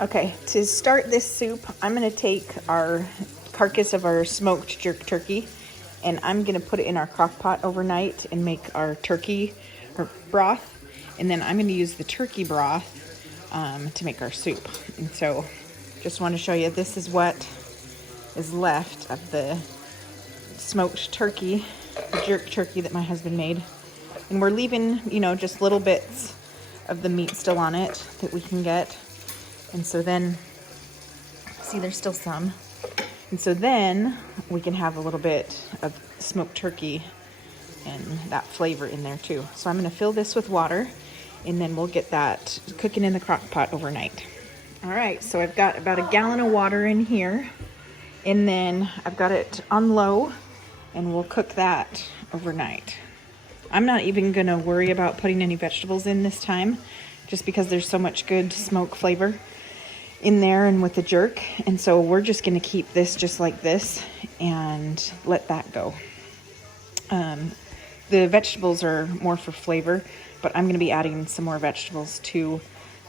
Okay, to start this soup, I'm gonna take our carcass of our smoked jerk turkey and I'm gonna put it in our crock pot overnight and make our turkey or broth. And then I'm gonna use the turkey broth to make our soup. And so just want to show you, this is what is left of the smoked turkey, the jerk turkey that my husband made. And we're leaving, you know, just little bits of the meat still on it that we can get. And so then, see, there's still some. And so then we can have a little bit of smoked turkey and that flavor in there too. So I'm gonna fill this with water and then we'll get that cooking in the crock pot overnight. All right, so I've got about a gallon of water in here and then I've got it on low and we'll cook that overnight. I'm not even gonna worry about putting any vegetables in this time just because there's so much good smoke flavor in there and with the jerk. And so we're just gonna keep this just like this and let that go. The vegetables are more for flavor, but I'm gonna be adding some more vegetables to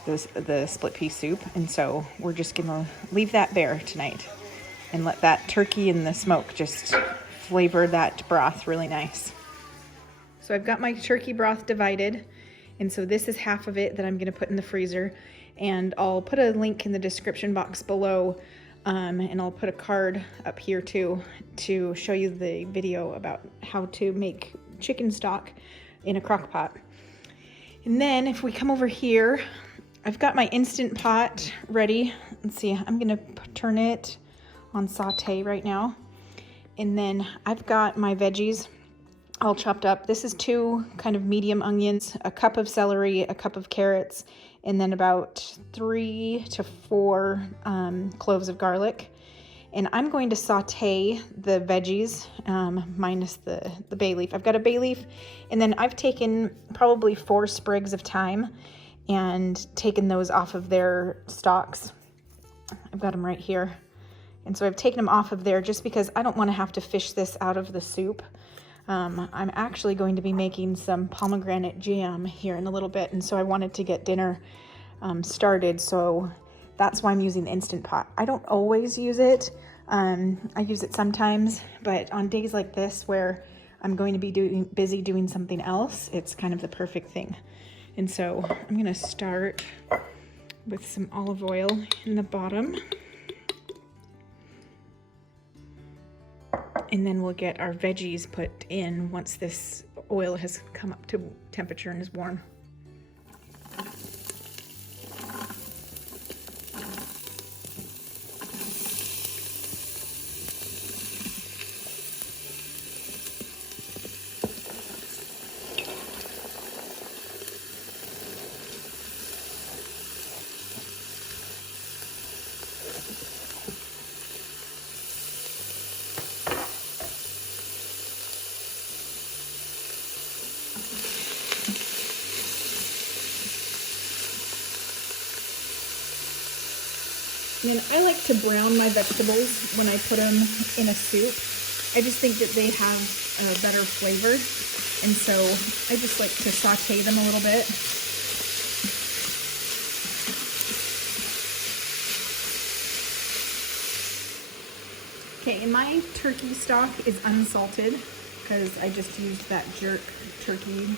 the split pea soup. And so we're just gonna leave that bare tonight and let that turkey and the smoke just flavor that broth really nice. So I've got my turkey broth divided. And so this is half of it that I'm gonna put in the freezer. And I'll put a link in the description box below, and I'll put a card up here too to show you the video about how to make chicken stock in a crock pot. And then if we come over here, I've got my Instant Pot ready. Let's see, I'm gonna turn it on Sauté right now. And then I've got my veggies all chopped up. This is 2 kind of medium onions, a cup of celery, a cup of carrots, and then about 3 to 4 cloves of garlic. And I'm going to saute the veggies minus the bay leaf. I've got a bay leaf, and then I've taken probably 4 sprigs of thyme and taken those off of their stalks. I've got them right here. And so I've taken them off of there just because I don't want to have to fish this out of the soup. I'm actually going to be making some pomegranate jam here in a little bit, and so I wanted to get dinner started, so that's why I'm using the Instant Pot. I don't always use it. I use it sometimes, but on days like this where I'm going to be busy doing something else, it's kind of the perfect thing. And so I'm gonna start with some olive oil in the bottom. And then we'll get our veggies put in once this oil has come up to temperature and is warm. And I like to brown my vegetables when I put them in a soup. I just think that they have a better flavor. And so I just like to saute them a little bit. Okay, and my turkey stock is unsalted because I just used that jerk turkey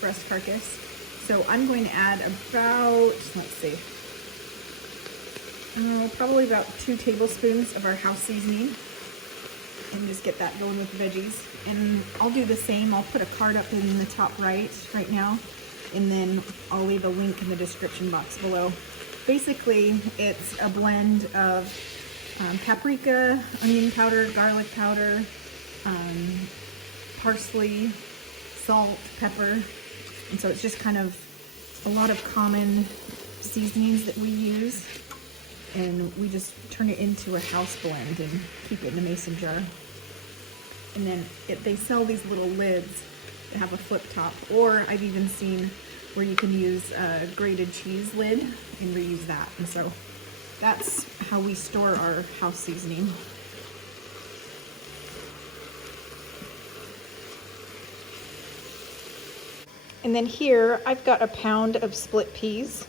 breast carcass. So I'm going to add about, let's see, probably about 2 tablespoons of our house seasoning and just get that going with the veggies. And I'll do the same. I'll put a card up in the top right now, and then I'll leave a link in the description box below. Basically, it's a blend of paprika, onion powder, garlic powder, parsley, salt, pepper. And so it's just kind of a lot of common seasonings that we use. And we just turn it into a house blend and keep it in a mason jar. And then they sell these little lids that have a flip top, or I've even seen where you can use a grated cheese lid and reuse that. And so that's how we store our house seasoning. And then here I've got a pound of split peas.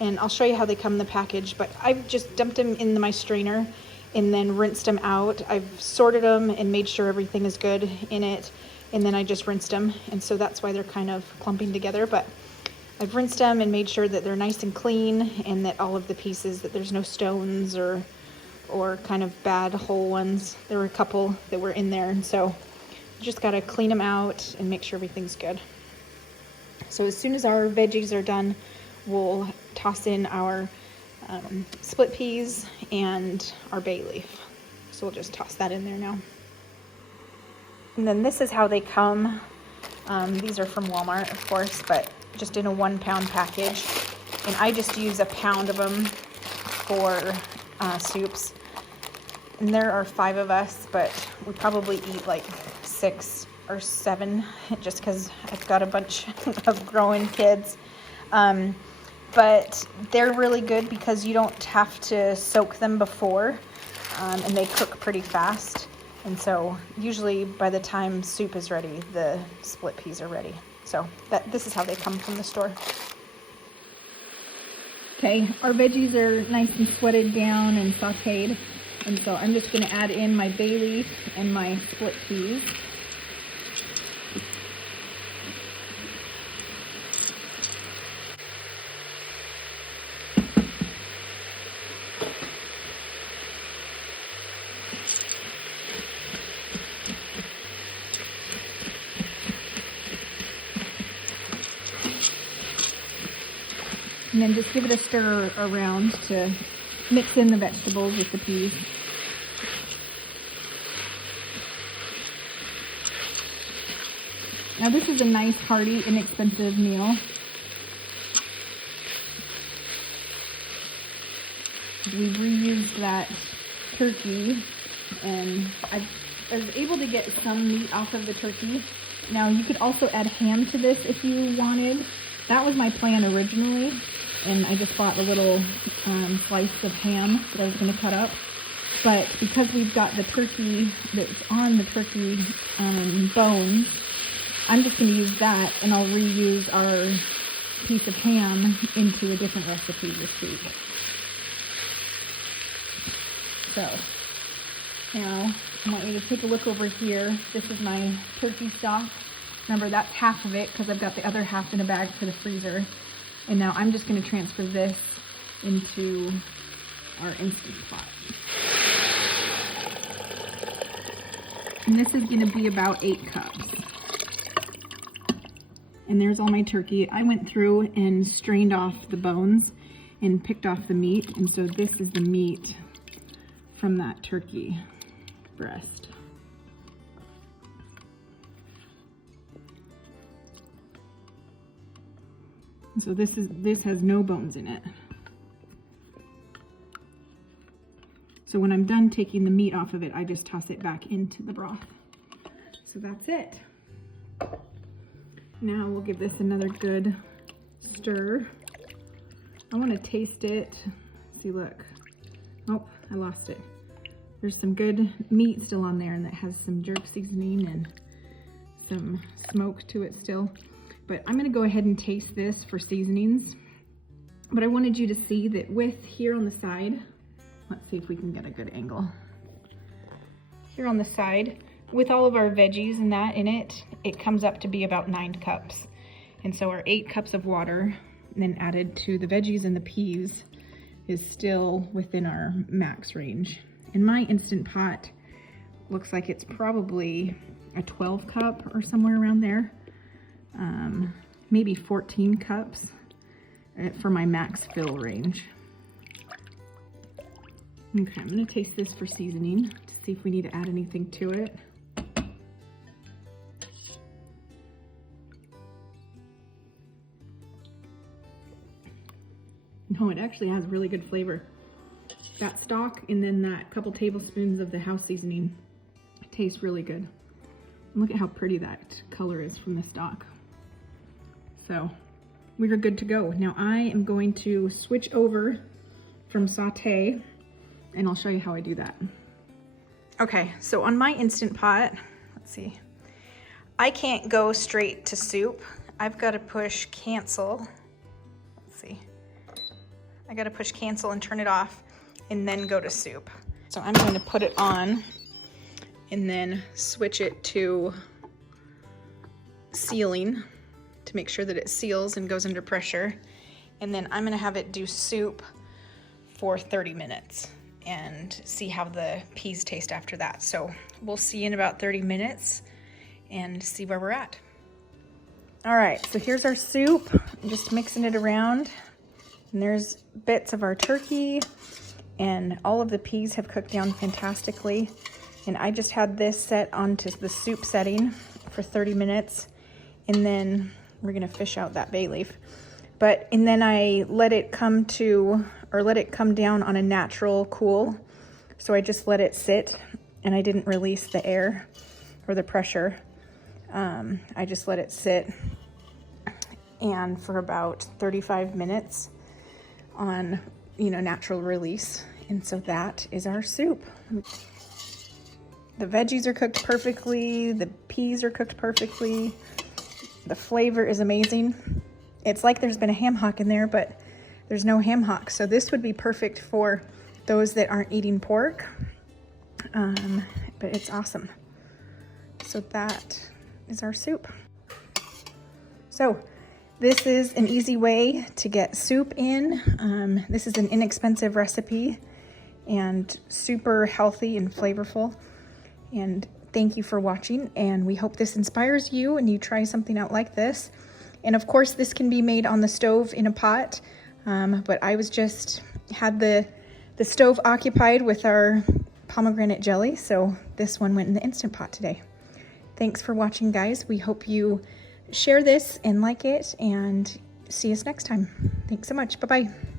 and I'll show you how they come in the package, but I've just dumped them in my strainer and then rinsed them out. I've sorted them and made sure everything is good in it, and then I just rinsed them, and so that's why they're kind of clumping together. But I've rinsed them and made sure that they're nice and clean, and that all of the pieces, that there's no stones or kind of bad whole ones. There were a couple that were in there, and so you just gotta clean them out and make sure everything's good. So as soon as our veggies are done, we'll toss in our split peas and our bay leaf. So we'll just toss that in there now. And then this is how they come. These are from Walmart, of course, but just in a 1 pound package. And I just use a pound of them for soups. And there are 5 of us, but we probably eat like 6 or 7 just because I've got a bunch of growing kids. But they're really good because you don't have to soak them before, and they cook pretty fast. And so usually by the time soup is ready, the split peas are ready. So this is how they come from the store. Okay, our veggies are nice and sweated down and sauteed. And so I'm just gonna add in my bay leaf and my split peas. And then just give it a stir around to mix in the vegetables with the peas. Now this is a nice, hearty, inexpensive meal. We reused that turkey, and I was able to get some meat off of the turkey. Now you could also add ham to this if you wanted. That was my plan originally, and I just bought a little slice of ham that I was going to cut up. But because we've got the turkey that's on the turkey bones, I'm just going to use that, and I'll reuse our piece of ham into a different recipe this week. So now I want you to take a look over here. This is my turkey stock. Remember, that's half of it because I've got the other half in a bag for the freezer. And now I'm just going to transfer this into our Instant Pot. And this is going to be about 8 cups. And there's all my turkey. I went through and strained off the bones and picked off the meat. And so this is the meat from that turkey breast. So this has no bones in it. So when I'm done taking the meat off of it, I just toss it back into the broth. So that's it. Now we'll give this another good stir. I want to taste it. See, look. Oh, I lost it. There's some good meat still on there, and that has some jerk seasoning and some smoke to it still. But I'm gonna go ahead and taste this for seasonings. But I wanted you to see that with here on the side, let's see if we can get a good angle. Here on the side, with all of our veggies and that in it, it comes up to be about 9 cups. And so our 8 cups of water, and then added to the veggies and the peas, is still within our max range. And my Instant Pot looks like it's probably a 12 cup or somewhere around there. Maybe 14 cups for my max fill range. Okay, I'm gonna taste this for seasoning to see if we need to add anything to it. No, it actually has really good flavor. That stock and then that couple tablespoons of the house seasoning tastes really good. And look at how pretty that color is from the stock. So we are good to go. Now I am going to switch over from Sauté, and I'll show you how I do that. Okay, so on my Instant Pot, let's see, I can't go straight to soup. I've got to push cancel. Let's see. I gotta push cancel and turn it off and then go to soup. So I'm going to put it on and then switch it to sealing to make sure that it seals and goes under pressure. And then I'm gonna have it do soup for 30 minutes and see how the peas taste after that. So we'll see in about 30 minutes and see where we're at. All right, so here's our soup. I'm just mixing it around. And there's bits of our turkey, and all of the peas have cooked down fantastically. And I just had this set onto the soup setting for 30 minutes. And then we're gonna fish out that bay leaf. And then I let it come down on a natural cool. So I just let it sit and I didn't release the air or the pressure. I just let it sit and for about 35 minutes on, natural release. And so that is our soup. The veggies are cooked perfectly. The peas are cooked perfectly. The flavor is amazing. It's like there's been a ham hock in there, but there's no ham hock. So this would be perfect for those that aren't eating pork. But it's awesome. So that is our soup. So this is an easy way to get soup in. This is an inexpensive recipe and super healthy and flavorful. And thank you for watching, and we hope this inspires you and you try something out like this. And of course this can be made on the stove in a pot, but I had the stove occupied with our pomegranate jelly, so this one went in the Instant Pot today. Thanks for watching, guys. We hope you share this and like it, and see us next time. Thanks so much. Bye-bye.